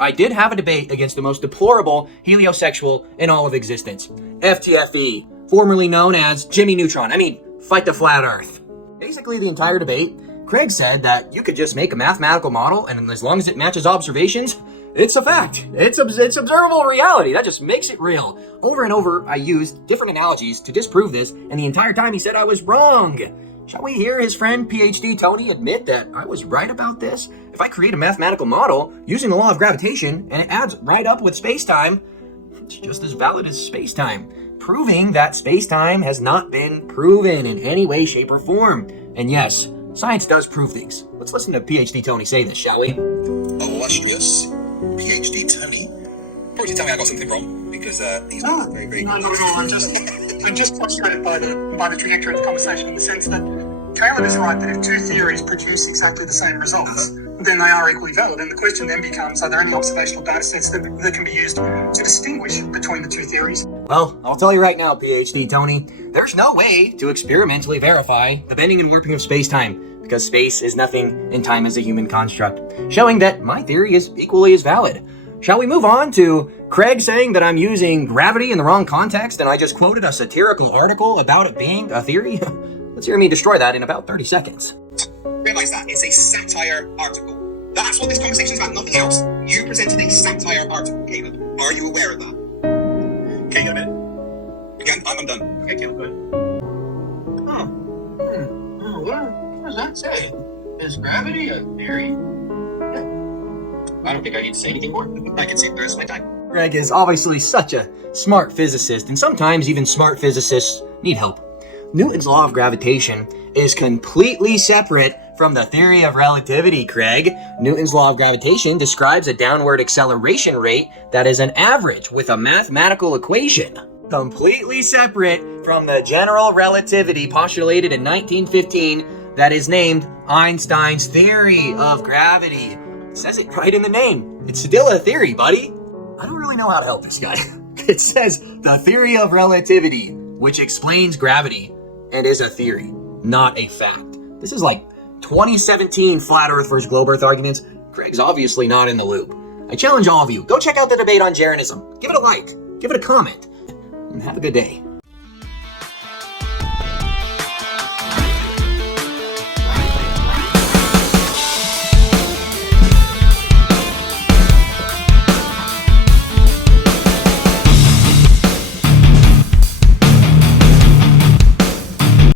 I did have a debate against the most deplorable heliosexual in all of existence. FTFE, formerly known as Jimmy Neutron. Fight the flat earth. Basically, the entire debate, Craig said that you could just make a mathematical model, and as long as it matches observations, it's a fact. It's observable reality. That just makes it real. Over and over, I used different analogies to disprove this, and the entire time he said I was wrong. Shall we hear his friend PhD Tony admit that I was right about this? If I create a mathematical model using the law of gravitation, and it adds right up with space-time, it's just as valid as space-time, proving that space-time has not been proven in any way, shape, or form. And yes, science does prove things. Let's listen to PhD Tony say this, shall we? Illustrious PhD Tony. Probably tell me I got something wrong, because he's very, very No, not at all. I'm just frustrated by the trajectory of the conversation, in the sense that Caleb is right that if two theories produce exactly the same results, then they are equally valid. And the question then becomes, are there any observational data sets that can be used to distinguish between the two theories? Well, I'll tell you right now, PhD Tony, there's no way to experimentally verify the bending and warping of space-time, because space is nothing and time is a human construct, showing that my theory is equally as valid. Shall we move on to Craig saying that I'm using gravity in the wrong context and I just quoted a satirical article about it being a theory? Let's hear me destroy that in about 30 seconds. Realise that it's a satire article. That's what this conversation is about, nothing else. You presented a satire article, Caleb. Are you aware of that? Okay, get a minute. Again, I'm done. Okay, Caleb, go ahead. What does that say? Is gravity a theory? I don't think I need to say anything more. I can see the rest of my time. Craig is obviously such a smart physicist, and sometimes even smart physicists need help. Newton's law of gravitation is completely separate from the theory of relativity, Craig. Newton's law of gravitation describes a downward acceleration rate that is an average with a mathematical equation. Completely separate from the general relativity postulated in 1915 that is named Einstein's theory of gravity. It says it right in the name. It's still a theory, buddy. I don't really know how to help this guy. It says the theory of relativity, which explains gravity and is a theory, not a fact. This is like 2017 flat earth versus globe earth arguments. Craig's obviously not in the loop. I challenge all of you, go check out the debate on Jeranism. Give it a like, give it a comment, and have a good day.